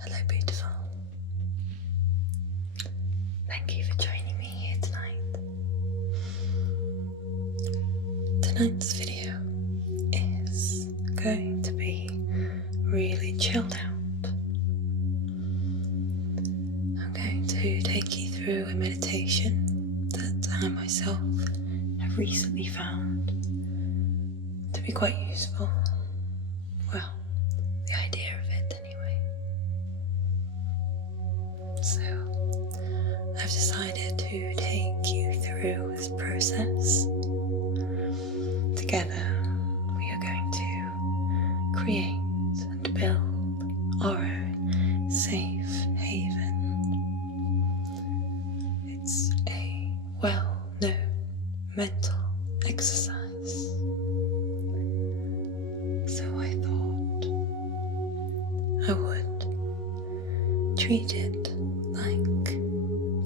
Hello, beautiful. Thank you for joining me here tonight. Tonight's video is going to be really chilled out. I'm going to take you through a meditation that I myself have recently found to be quite useful. Well, the idea of it anyway. So, I've decided to take you through this process. Together, we are going to create and build our own safe haven. It's a well-known mental exercise. So I thought I would treat it like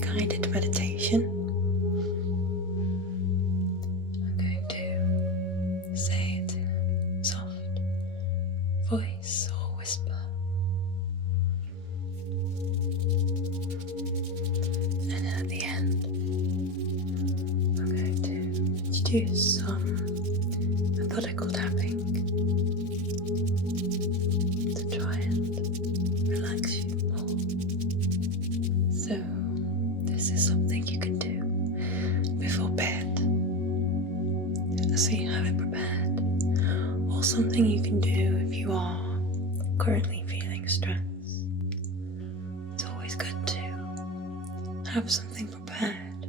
guided meditation. I'm going to say it in a soft voice or whisper. And at the end, I'm going to introduce some methodical tapping to try and relax you more. So, this is something you can do before bed, so you have it prepared, or something you can do if you are currently feeling stressed. It's always good to have something prepared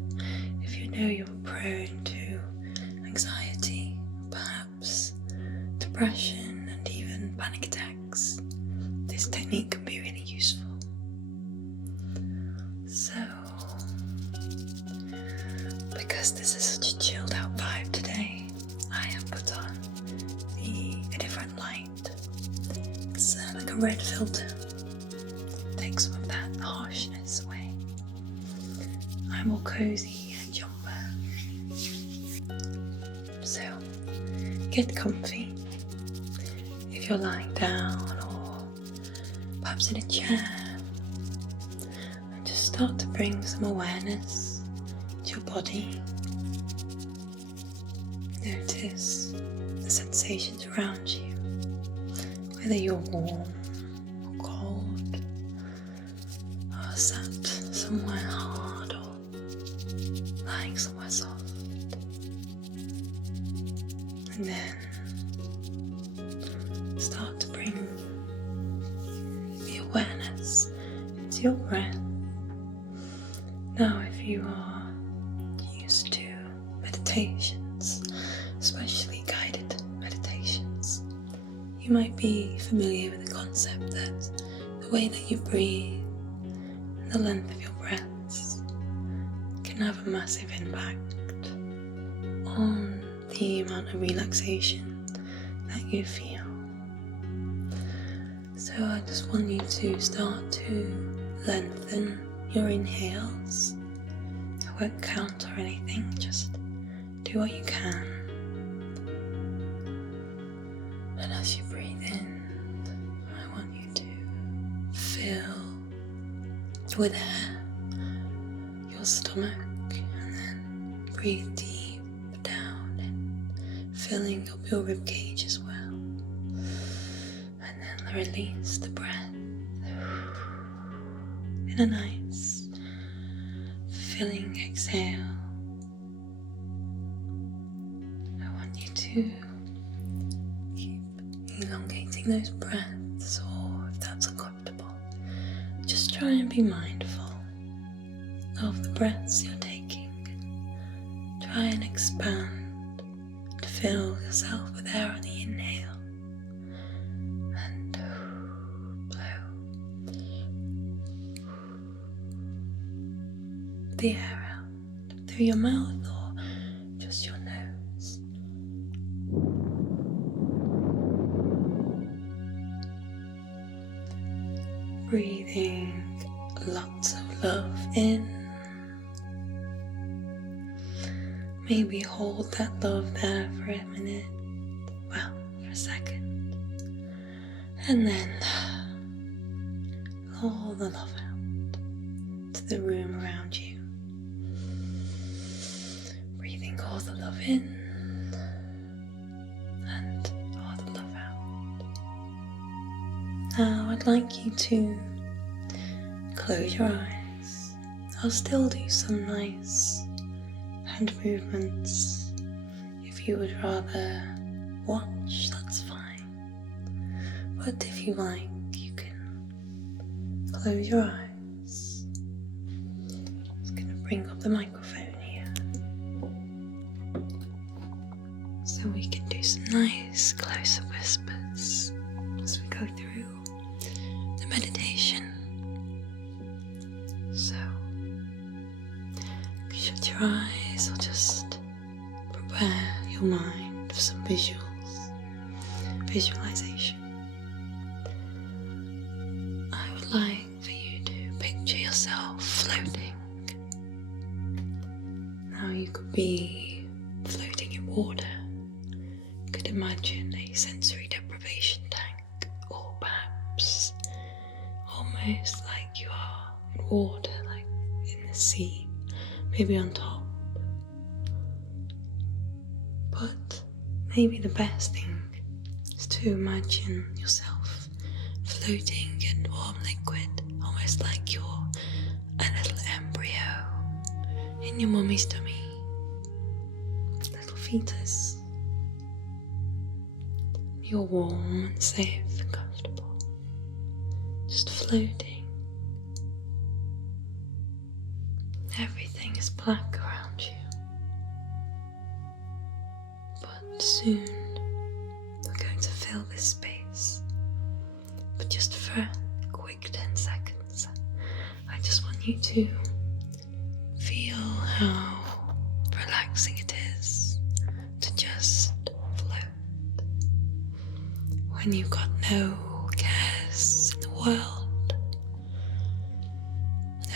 if you know you're prone to anxiety, perhaps depression, and even panic attacks. This technique can be really useful. So, because this is such a chilled out vibe today, I have put on a different light. It's like a red filter. Take some of that harshness away. I'm all cozy and jumper. So, get comfy. If you're lying down or perhaps in a chair, and just start to bring some awareness to your body. Notice the sensations around you, whether you're warm or cold, or sat somewhere hard or lying somewhere soft. And then start to bring the awareness into your breath. Now, if you are used to meditations, especially guided meditations, you might be familiar with the concept that the way that you breathe and the length of your breaths can have a massive impact on the amount of relaxation that you feel. So I just want you to start to lengthen your inhales. I won't count or anything, just do what you can. And as you breathe in, I want you to fill with air your stomach, and then breathe deep down in, filling up your ribcage as well. And then release the breath in a nice filling exhale. I want you to keep elongating those breaths, or if that's uncomfortable, just try and be mindful of the breaths you're taking. Try and expand to fill yourself with air on the inhale. The air out through your mouth or just your nose. Breathing lots of love in. Maybe hold that love there for a minute, well, for a second. And then all the love out to the room around you. Breathing all the love in and all the love out. Now I'd like you to close your eyes. I'll still do some nice hand movements. If you would rather watch, that's fine. But if you like, you can close your eyes. I'm just going to bring up the microphone here so we can do some nice close-up whispers as we go through the meditation. So, shut your eyes or just prepare your mind for some visualization. I would like for you to picture yourself floating. Now you could be floating in water. You could imagine a sensory deprivation tank, or perhaps almost like you are in water, like in the sea, maybe on top. But maybe the best thing is to imagine yourself floating in warm liquid, almost like you're a little embryo in your mummy's tummy, little fetus. You're warm and safe and comfortable, just floating. Everything is black around you. But soon we're going to fill this space. But just for a quick 10 seconds, I just want you to feel how relaxing it is to just float. When you've got no cares in the world,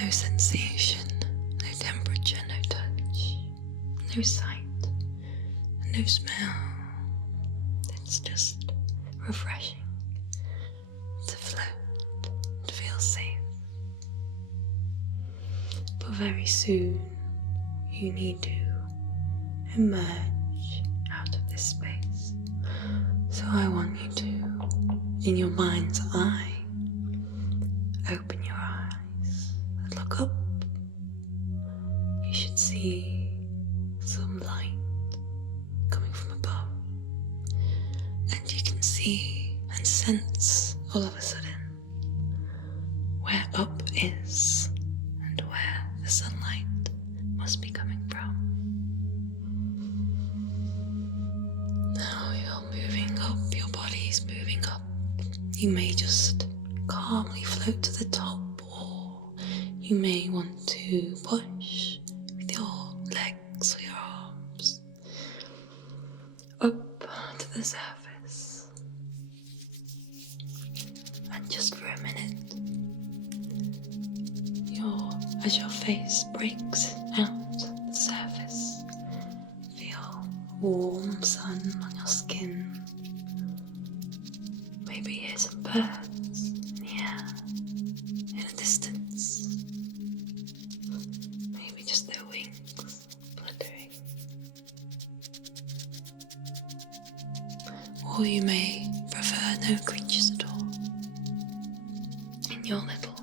no sensation, no temperature, no touch, no sight, no smell. It's just refreshing to float, to feel safe. But very soon you need to emerge out of this space. So I want you to, in your mind's eye, open your eyes and look up. You should see some light coming from above, and you can see and sense all of a sudden where up is and where the sunlight must be coming from. Now you're moving up, your body's moving up. You may just calmly float to the top, or you may want to push with your legs or your arms up to the surface. And just for a minute, as your face breaks out to the surface, feel warm sun on your skin. Maybe hear some birds in the air, in a distance. Maybe just their wings fluttering. Or you may prefer no creatures at all in your little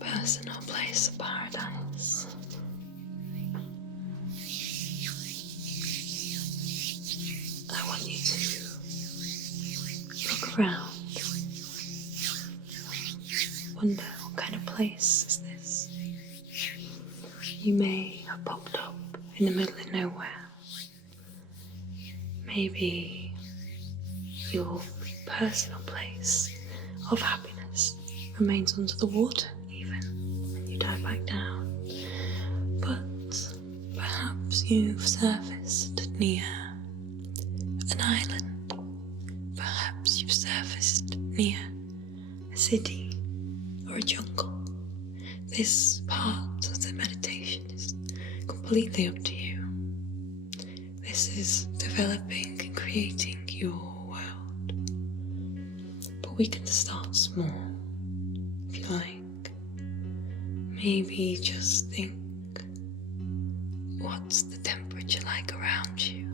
personal place of paradise. I want you to look around. Wonder what kind of place is this? You may have popped up in the middle of nowhere. Maybe your personal place of happiness remains under the water even when you dive back down. But perhaps you've surfaced near an island. Perhaps you've surfaced near a city or a jungle. This part of the meditation is completely up to you. This is developing and creating your world. But we can start small. like. Maybe just think, what's the temperature like around you?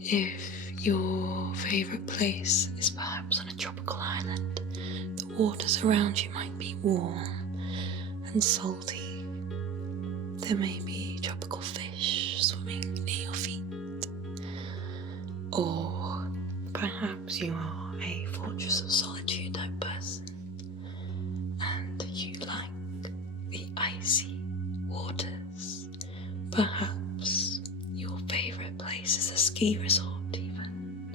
If your favourite place is perhaps on a tropical island, the waters around you might be warm and salty. There may be tropical fish swimming near your feet. Or perhaps you are a Fortress of Solitude type person and you like the icy waters. Perhaps your favourite place is a ski resort even,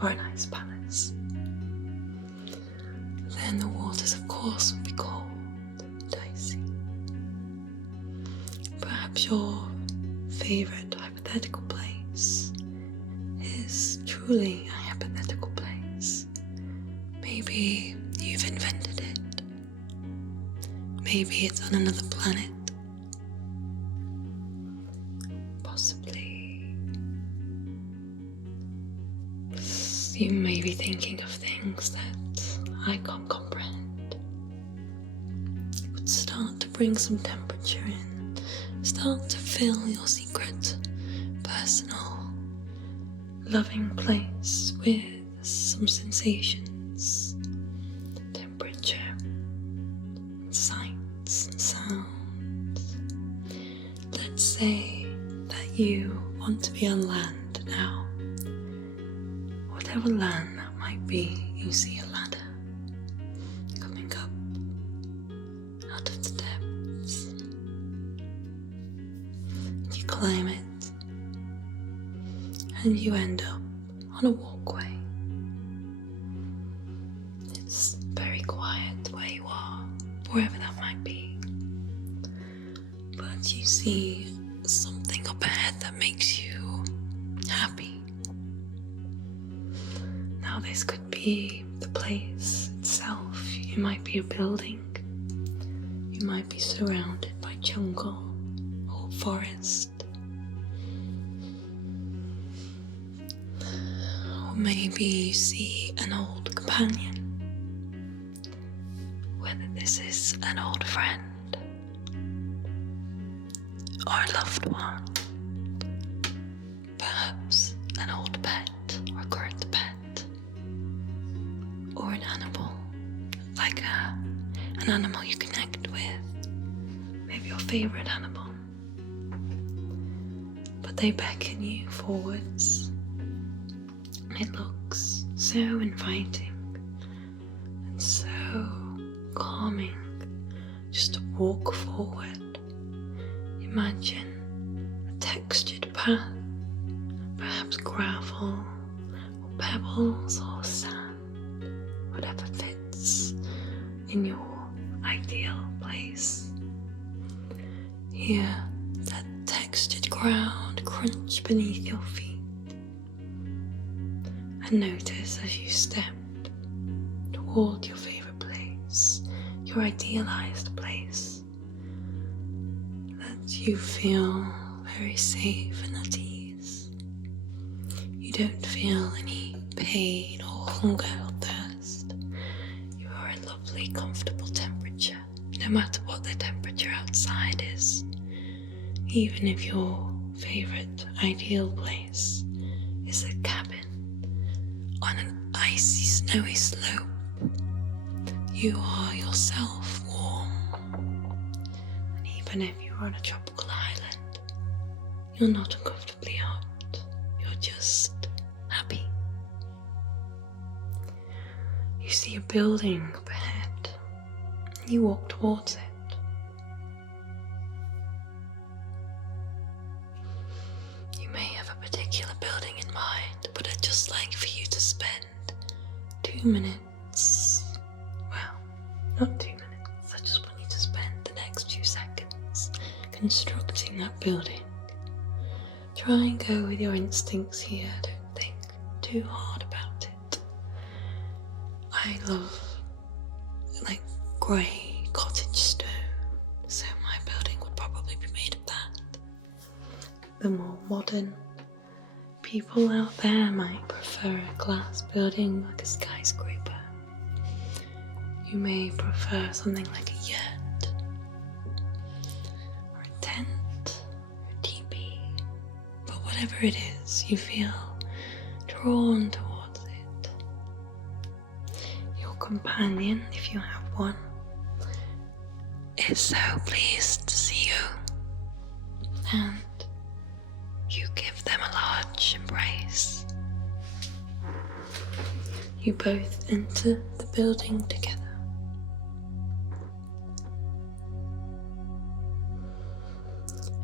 or a nice palace. Then the waters of course will be cold and icy. Perhaps your favourite hypothetical place is truly a hypothetical place. Maybe you've invented it. Maybe it's on another planet. Possibly you may be thinking of things that I can't comprehend. It would start to bring some temperature in, start to fill your secret, personal, loving place with some sensations, temperature, and sights and sounds. Let's say that you want to be on land now. Whatever land that might be, you see a ladder coming up out of the depths. You climb it and you end up on a walkway. It's very quiet where you are, wherever that might be. But you see something up ahead that makes you happy. Now this could be the place itself. You might be a building. You might be surrounded by jungle or forest. Or maybe you see an old companion. Whether this is an old friend or a loved one. Perhaps an old pet or a current pet. Or an animal, like an animal you connect with, maybe your favourite animal. But they beckon you forwards, and it looks so inviting and so calming just to walk forward. Imagine a textured path, perhaps gravel or pebbles or sand. Whatever fits in your ideal place. Hear that textured ground crunch beneath your feet. And notice as you step toward your favourite place, your idealised place, that you feel very safe and at ease. You don't feel any pain or hunger or thirst. You are a lovely, comfortable temperature, no matter what the temperature outside is. Even if your favourite ideal place is a cabin on an icy, snowy slope, you are yourself warm. And even if you're on a tropical island, you're not uncomfortably hot, you're just happy. You see a building up ahead, and you walk towards it. You may have a particular building in mind, but I'd just like for you to spend 2 minutes, well, not 2 minutes, I just want you to spend the next few seconds constructing that building. Try and go with your instincts here, don't think too hard about it. I love like grey cottage stone, so my building would probably be made of that. The more modern people out there might prefer a glass building like a skyscraper. You may prefer something like a yurt, or a tent, or a teepee, but whatever it is, you feel drawn towards it. Your companion, if you have one, is so pleased to see you, and you give them a large embrace. You both enter the building together.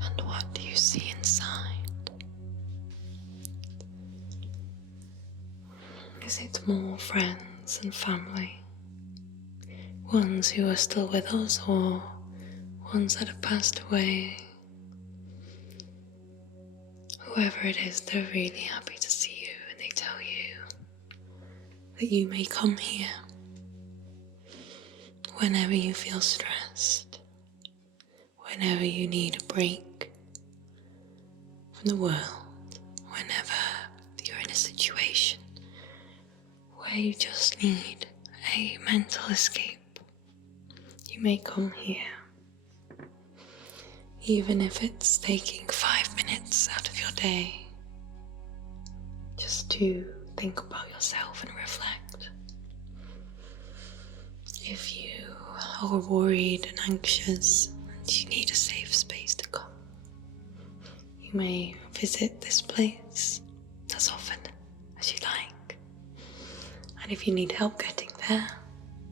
And what do you see inside? Is it more friends and family? Ones who are still with us, or ones that have passed away? Whoever it is, they're really happy to see you, and they tell you that you may come here whenever you feel stressed, whenever you need a break from the world, whenever you're in a situation where you just need a mental escape. You may come here, even if it's taking 5 minutes out of your day, just to think about yourself and reflect. If you are worried and anxious and you need a safe space to come, you may visit this place as often as you like. And if you need help getting there,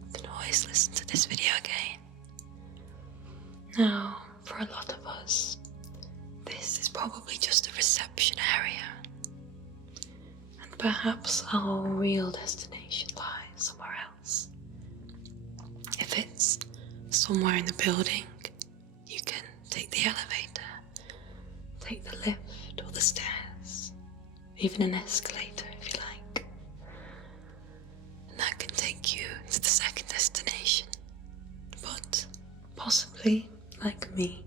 you can always listen to this video again. Now, for a lot of us, this is probably just a reception area, and perhaps our real destination lies somewhere else. If it's somewhere in the building, you can take the elevator, take the lift or the stairs, even an escalator if you like. And that can take you to the second destination. But possibly, like me,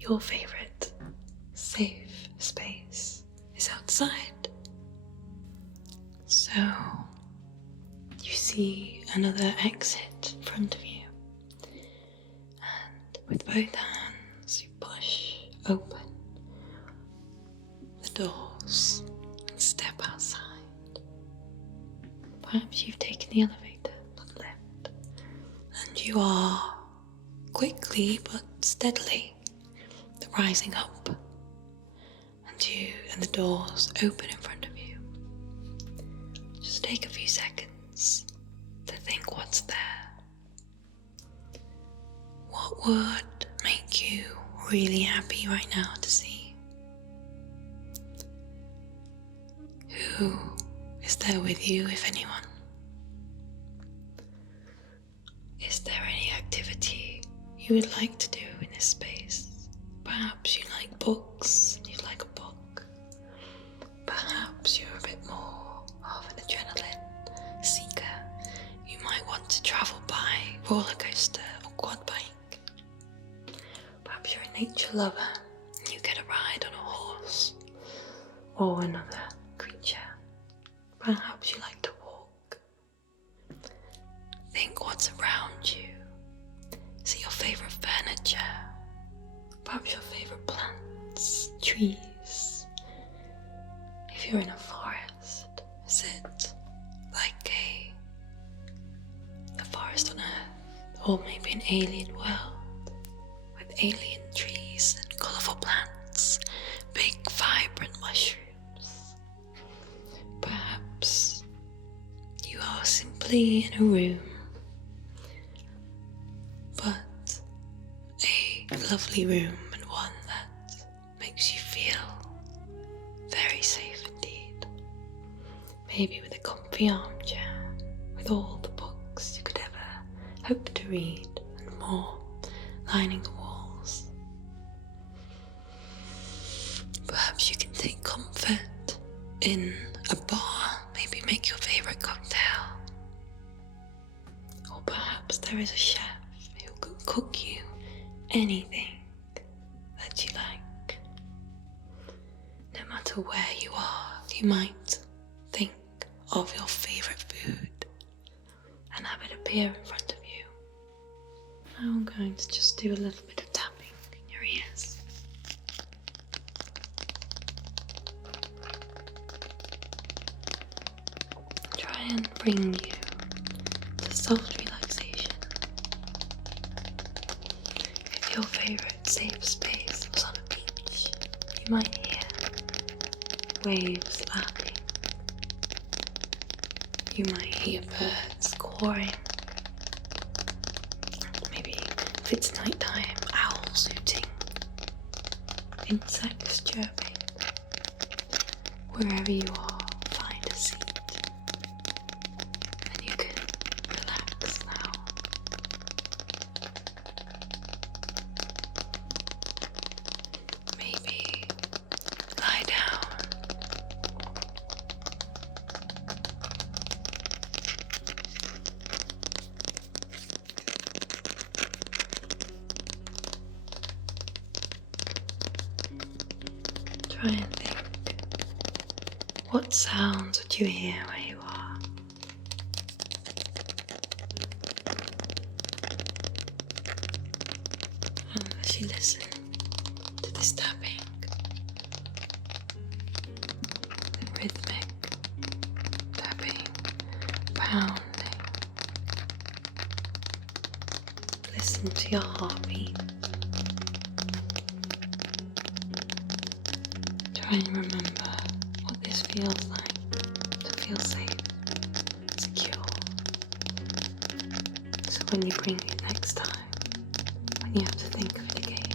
your favorite safe space is outside. So you see another exit in front of you, and with both hands you push open the doors and step outside. Perhaps you've taken the elevator or the lift, and you are quickly but steadily rising up, and the doors open in front of you. Just take a few seconds to think what's there. What would make you really happy right now to see? Who is there with you, if anyone? Is there any activity you would like to do in this space? Perhaps you like books and you'd like a book. Perhaps you're a bit more of an adrenaline seeker. You might want to travel by roller coaster or quad bike. Perhaps you're a nature lover and you get a ride on a horse or another creature. Perhaps you like to walk. Think what's around you. See your favourite furniture. Perhaps your favourite plants, trees. If you're in a forest, is it like a forest on Earth, or maybe an alien world with alien trees and colourful plants, big vibrant mushrooms? Perhaps you are simply in a room, but a lovely room, and one that makes you feel very safe indeed. Maybe with a comfy armchair, with all the books you could ever hope to read and more lining the walls. Perhaps you can take comfort in a bar, maybe make your favourite cocktail. Or perhaps there is a chef who can cook you anything that you like. No matter where you are, you might think of your favourite food and have it appear in front of you. Now I'm going to just do a little bit of tapping in your ears. Try and bring you to soft relaxation. If your favourite safe space was on a beach, you might hear waves lapping. You might hear birds cawing. Maybe if it's nighttime, owls hooting, insects chirping. Wherever you are, find a seat and you can relax now. Maybe lie down. Try and think, what sounds would you hear where you are? And as you listen to this tapping, the rhythmic tapping, pounding, listen to your heartbeat. Try and remember what this feels like, to feel safe, secure. So when you bring it next time, when you have to think of it again,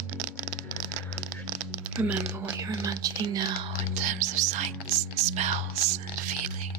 remember what you're imagining now in terms of sights and smells and feeling.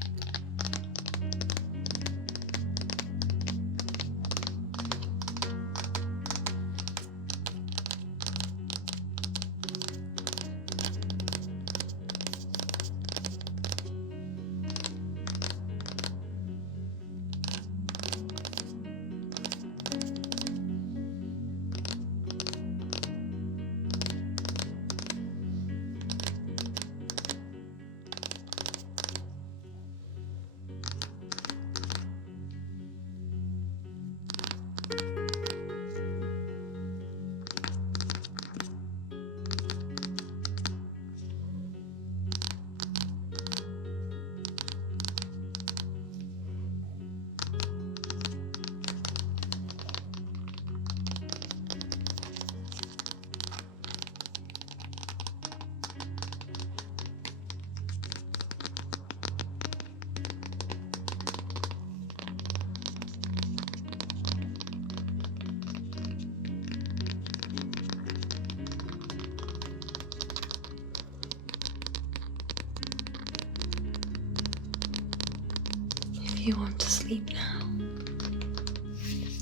If you want to sleep now,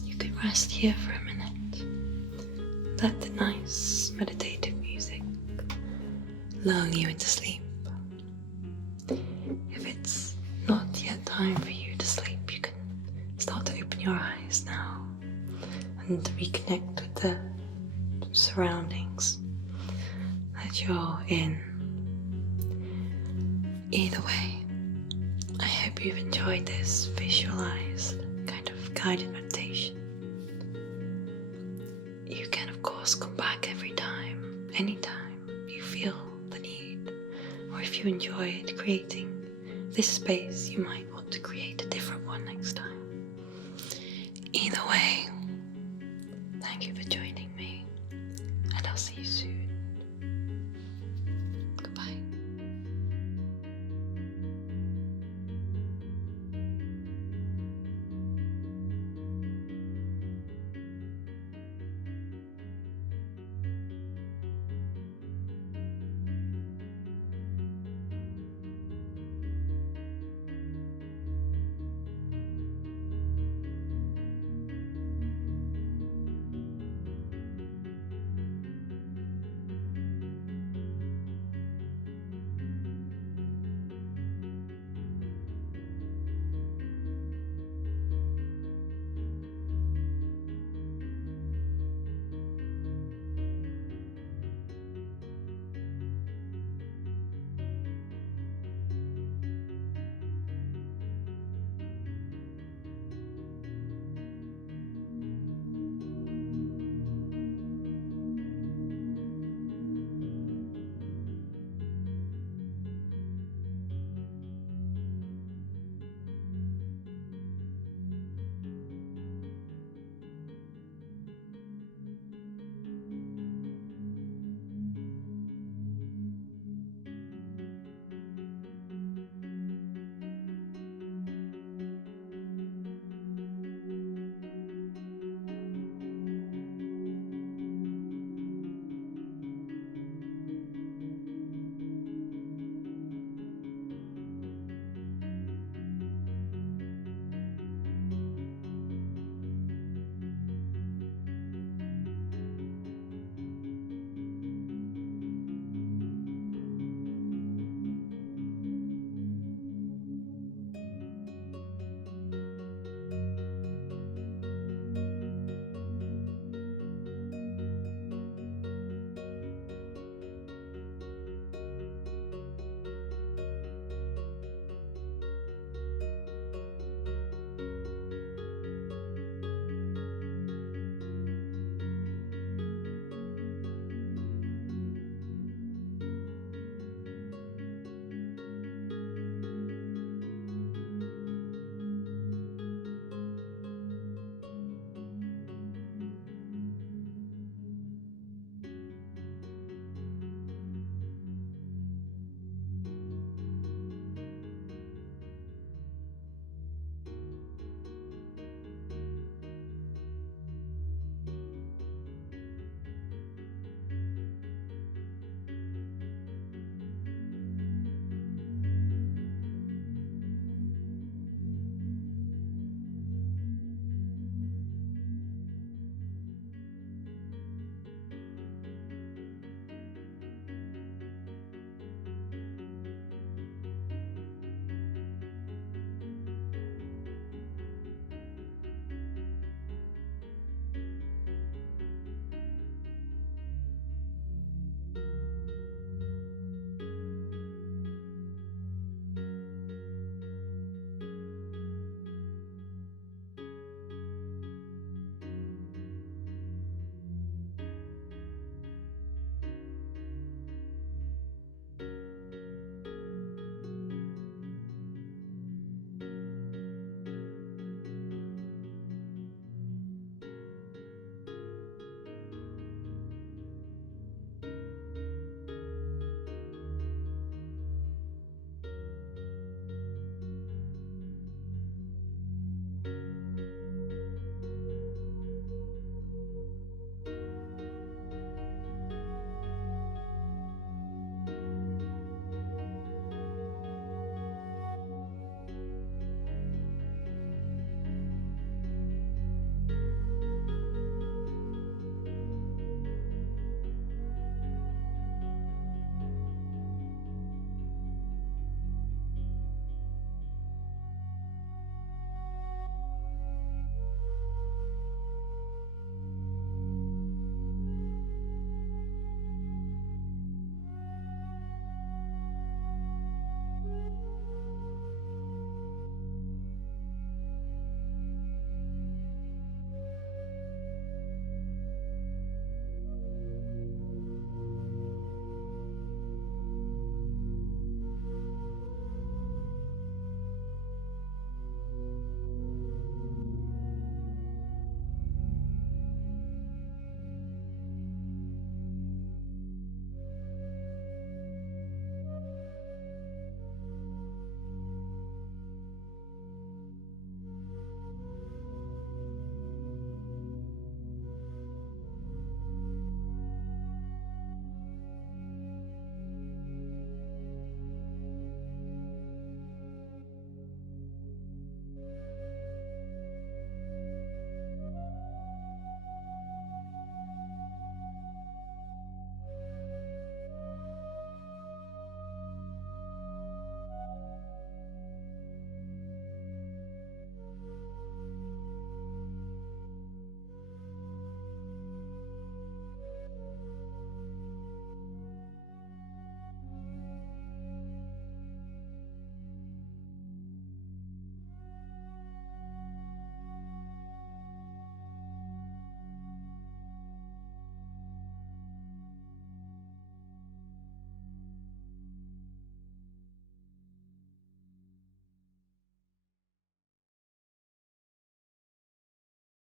you can rest here for a minute. Let the nice meditative music lull you into sleep. If it's not yet time for you to sleep, you can start to open your eyes now and reconnect with the surroundings that you're in. Either way, I hope you've enjoyed this visualized kind of guided meditation. You can of course come back every time, anytime you feel the need, or if you enjoyed creating this space, you might want to create a different one next time. Either way, thank you for joining me, and I'll see you soon.